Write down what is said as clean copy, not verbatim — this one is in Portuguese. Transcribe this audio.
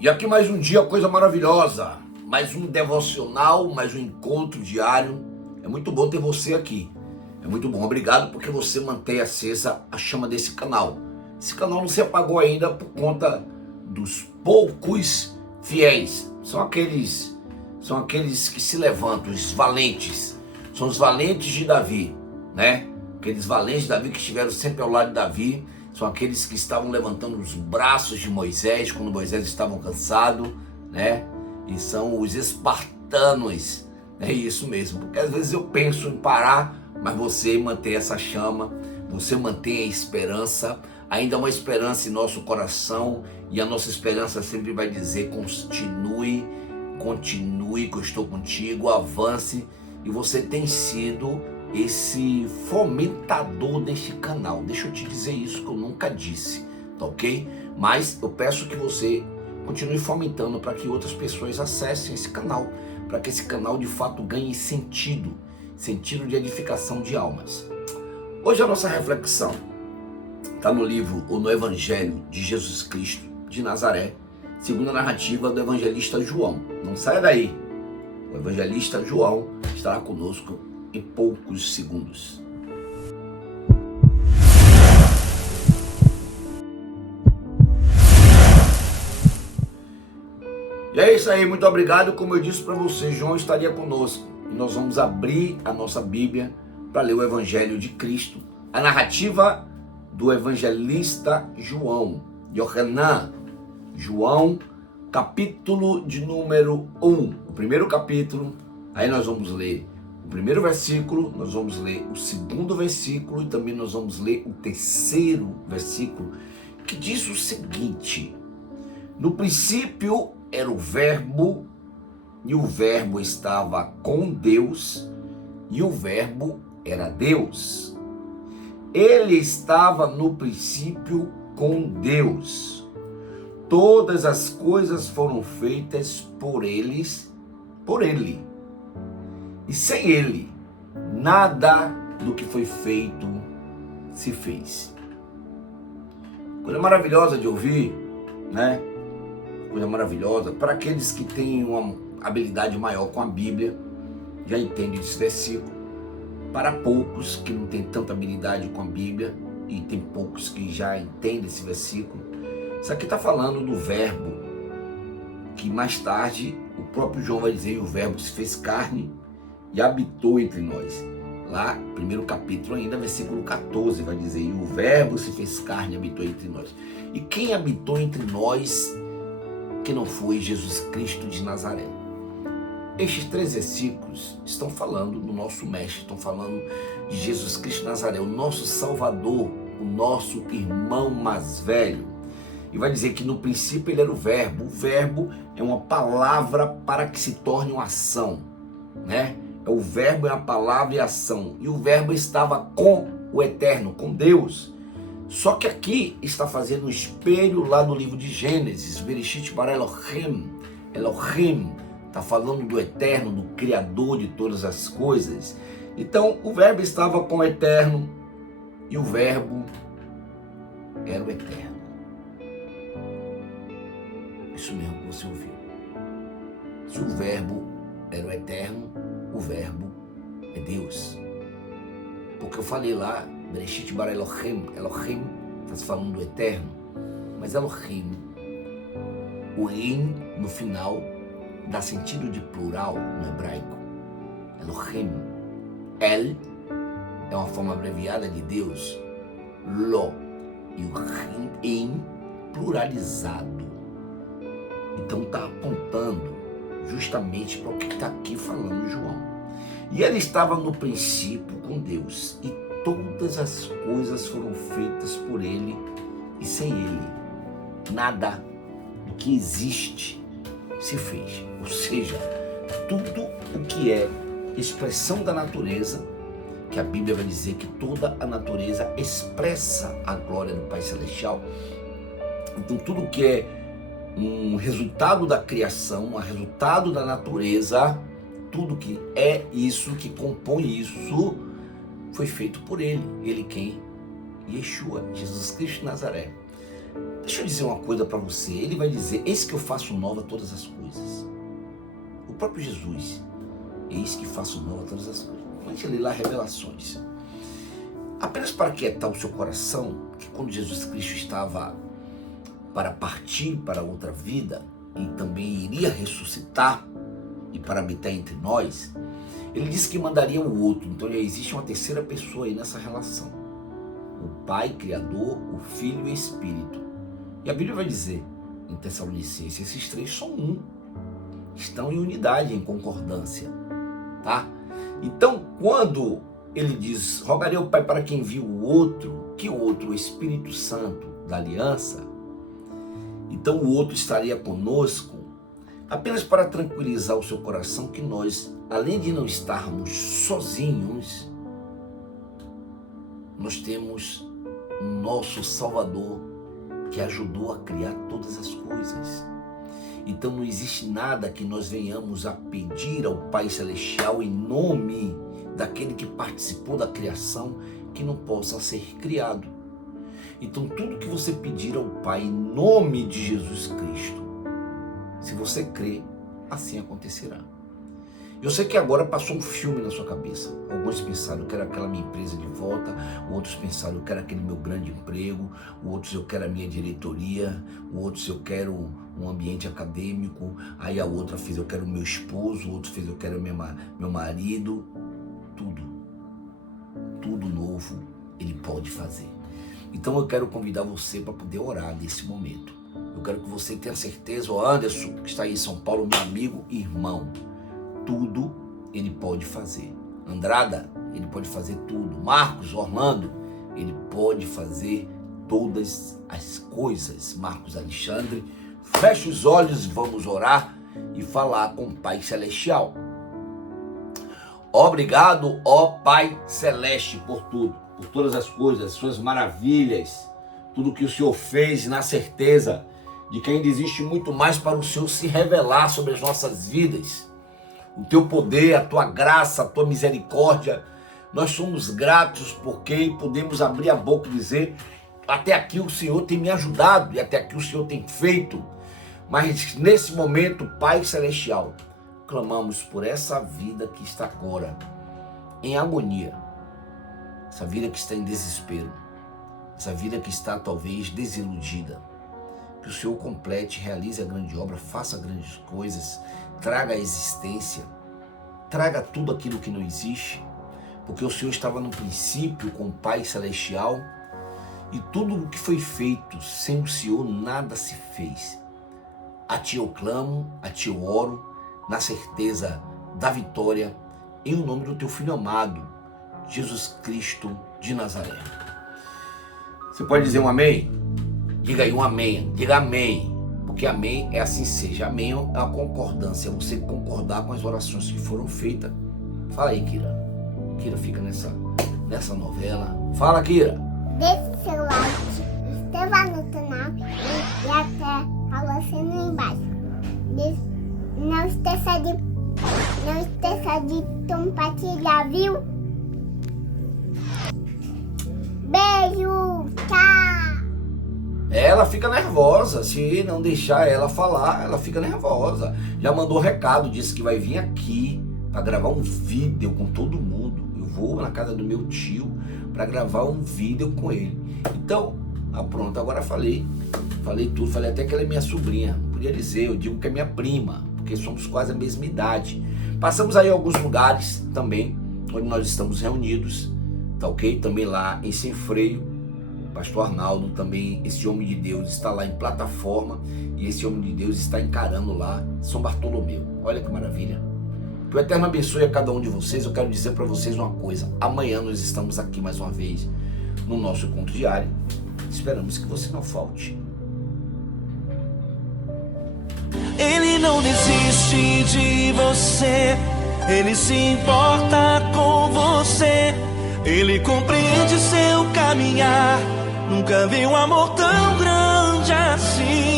E aqui mais um dia, coisa maravilhosa, mais um devocional, mais um encontro diário. É muito bom ter você aqui, é muito bom, obrigado porque você mantém acesa a chama desse canal. Esse canal não se apagou ainda por conta dos poucos fiéis, são aqueles que se levantam, os valentes, são os valentes de Davi, né? Aqueles valentes de Davi que estiveram sempre ao lado de Davi, são aqueles que estavam levantando os braços de Moisés quando Moisés estava cansado, né? E são os espartanos, é isso mesmo, porque às vezes eu penso em parar, mas você mantém essa chama, você mantém a esperança, ainda há uma esperança em nosso coração, e a nossa esperança sempre vai dizer: continue, que eu estou contigo, avance, e você tem sido esse fomentador deste canal. Deixa eu te dizer isso que eu nunca disse, tá ok? Mas eu peço que você continue fomentando para que outras pessoas acessem esse canal, para que esse canal de fato ganhe sentido de edificação de almas. Hoje a nossa reflexão está no livro ou no Evangelho de Jesus Cristo de Nazaré, segundo a narrativa do evangelista João. Não saia daí, o evangelista João estará conosco em poucos segundos. E é isso aí, muito obrigado. Como eu disse para você, João estaria conosco e nós vamos abrir a nossa Bíblia para ler o Evangelho de Cristo, a narrativa do evangelista João, Yohanan, João, capítulo de número 1, o primeiro capítulo. Aí nós vamos ler o primeiro versículo, nós vamos ler o segundo versículo e também nós vamos ler o terceiro versículo, que diz o seguinte: no princípio era o Verbo, e o Verbo estava com Deus, e o Verbo era Deus. Ele estava no princípio com Deus. Todas as coisas foram feitas por ele. E sem ele, nada do que foi feito se fez. Coisa maravilhosa de ouvir, né? Coisa maravilhosa. Para aqueles que têm uma habilidade maior com a Bíblia, já entendem esse versículo. Para poucos que não têm tanta habilidade com a Bíblia, e tem poucos que já entendem esse versículo, isso aqui está falando do Verbo, que mais tarde o próprio João vai dizer: o Verbo se fez carne e habitou entre nós. Lá, primeiro capítulo ainda, versículo 14, vai dizer: e o Verbo se fez carne e habitou entre nós. E quem habitou entre nós que não foi Jesus Cristo de Nazaré? Estes 3 versículos estão falando do nosso mestre, estão falando de Jesus Cristo de Nazaré, o nosso Salvador, o nosso irmão mais velho. E vai dizer que no princípio ele era o Verbo. O Verbo é uma palavra para que se torne uma ação, né? O Verbo é a palavra e a ação. E o Verbo estava com o Eterno, com Deus. Só que aqui está fazendo um espelho lá no livro de Gênesis, Bereshit bara Elohim. Elohim está falando do Eterno, do Criador de todas as coisas. Então o Verbo estava com o Eterno e o Verbo era o Eterno. Isso mesmo que você ouviu. Se o Verbo era o Eterno, o Verbo é Deus. Porque eu falei lá, Bereshit bara Elohim, Elohim está se falando do Eterno, mas Elohim, o in no final dá sentido de plural no hebraico. Elohim, El é uma forma abreviada de Deus, Lo, e o Rim, em pluralizado. Então está apontando justamente para o que está aqui falando João. E ele estava no princípio com Deus, e todas as coisas foram feitas por ele, e sem ele, nada do que existe se fez. Ou seja, tudo o que é expressão da natureza, que a Bíblia vai dizer que toda a natureza expressa a glória do Pai Celestial. Então tudo que é um resultado da criação, um resultado da natureza, tudo que é isso, que compõe isso, foi feito por ele. Ele quem? Yeshua, Jesus Cristo de Nazaré. Deixa eu dizer uma coisa para você. Ele vai dizer, eis que eu faço nova todas as coisas. O próprio Jesus, eis que faço nova todas as coisas. A gente lê lá Revelações. Apenas para aquietar o seu coração, que quando Jesus Cristo estava para partir para outra vida, e também iria ressuscitar, e para habitar entre nós, ele disse que mandaria o outro. Então já existe uma terceira pessoa aí nessa relação. O Pai, Criador, o Filho e o Espírito. E a Bíblia vai dizer, em Tessalonicenses, esses três são um. Estão em unidade, em concordância. Tá? Então, quando ele diz, rogarei ao Pai para que envie o outro, que o outro, o Espírito Santo da aliança, então o outro estaria conosco, apenas para tranquilizar o seu coração que nós, além de não estarmos sozinhos, nós temos nosso Salvador que ajudou a criar todas as coisas. Então não existe nada que nós venhamos a pedir ao Pai Celestial em nome daquele que participou da criação que não possa ser criado. Então tudo que você pedir ao Pai em nome de Jesus Cristo, se você crê, assim acontecerá. Eu sei que agora passou um filme na sua cabeça. Alguns pensaram, eu quero aquela minha empresa de volta. Outros pensaram, eu quero aquele meu grande emprego. Outros, eu quero a minha diretoria. Outros, eu quero um ambiente acadêmico. Aí a outra fez, eu quero o meu esposo. Outro fez, eu quero meu marido. Tudo novo ele pode fazer. Então eu quero convidar você para poder orar nesse momento. Eu quero que você tenha certeza, o Anderson, que está aí em São Paulo, meu amigo e irmão, tudo ele pode fazer. Andrada, ele pode fazer tudo. Marcos, Orlando, ele pode fazer todas as coisas. Marcos Alexandre, feche os olhos, vamos orar e falar com o Pai Celestial. Obrigado, ó Pai Celeste, por tudo, por todas as coisas, suas maravilhas, tudo que o Senhor fez, na certeza de que ainda existe muito mais para o Senhor se revelar sobre as nossas vidas. O teu poder, a tua graça, a tua misericórdia. Nós somos gratos porque podemos abrir a boca e dizer, até aqui o Senhor tem me ajudado e até aqui o Senhor tem feito. Mas nesse momento, Pai Celestial, clamamos por essa vida que está agora em agonia, essa vida que está em desespero, essa vida que está talvez desiludida. Que o Senhor complete, realize a grande obra, faça grandes coisas, traga a existência, traga tudo aquilo que não existe, porque o Senhor estava no princípio com o Pai Celestial e tudo o que foi feito sem o Senhor nada se fez. A Ti eu clamo, a Ti eu oro, na certeza da vitória, em o nome do Teu Filho amado, Jesus Cristo de Nazaré. Você pode dizer um amém? Diga aí um amém, diga amém, porque amém é assim seja. Amém é a concordância, é você concordar com as orações que foram feitas. Fala aí, Kira. Kira fica nessa novela. Fala, Kira. Deixe seu like, inscreva no canal e até a luzinha embaixo. Não esqueça de compartilhar, viu? Beijo, tchau! Ela fica nervosa, se não deixar ela falar, ela fica nervosa. Já mandou recado, disse que vai vir aqui para gravar um vídeo com todo mundo. Eu vou na casa do meu tio para gravar um vídeo com ele. Então, pronto, agora falei tudo, falei até que ela é minha sobrinha. Não podia dizer, eu digo que é minha prima, porque somos quase a mesma idade. Passamos aí alguns lugares também, onde nós estamos reunidos, tá ok? Também lá em Sem Freio, Pastor Arnaldo também, esse homem de Deus está lá em Plataforma, e esse homem de Deus está encarando lá São Bartolomeu. Olha que maravilha. Que o Eterno abençoe a cada um de vocês. Eu quero dizer para vocês uma coisa, amanhã nós estamos aqui mais uma vez no nosso encontro diário. Esperamos que você não falte. Ele não desiste de você, Ele se importa com você, Ele compreende seu caminhar. Nunca vi um amor tão grande assim.